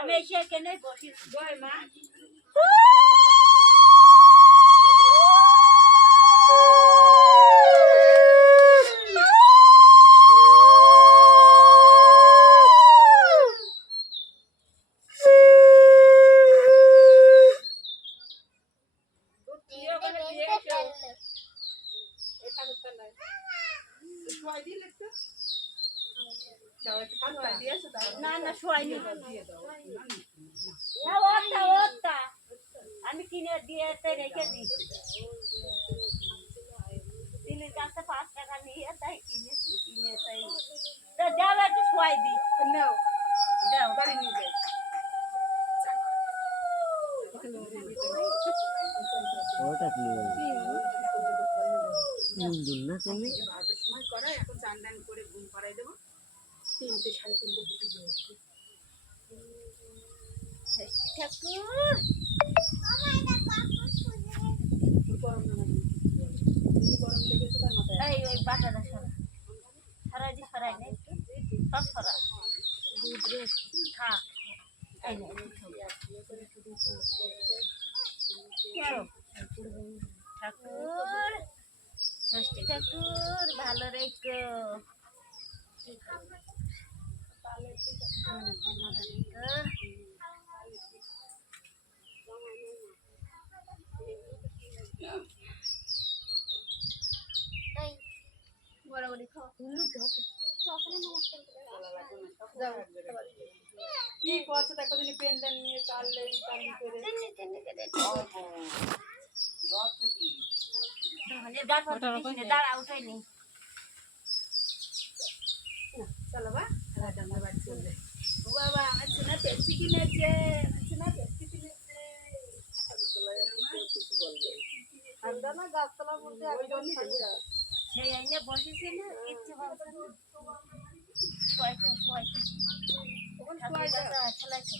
আমি এসে এখানে বসি মা। না না শোয়াইনি আমি কিনে দিয়ে রেখে দিয়েছি দিনের কাছে 5 টাকা নিয়ে তাই কিনেছি কিনে তাই তো যাও একটু শোয়াই দি নাও যাও বাড়ি নিয়ে যাই ওটা কি ইন্দুল না তুমি সময় করা এখন চান দান করে ঘুম পাড়াই দেবো 3টে 3:30 দিকে যাচ্ছি ওই বাটাটা সরাই দি সরাই নেই সব সরা থাক ঠাকুর ষষ্ঠী ঠাকুর ভালো রেখো কি করছো দেখো দিন পেনটা নিয়ে কাললে করে দাঁড়া উঠাইনি চলো বা বাড়ি চলবে বাবা আমার ছেলে পেন্সি কিনেছে ঠান্ডা না গাছতলার মধ্যে সেই আইনে বসেছে না ইচ্ছে ভাবছে খেলাইছে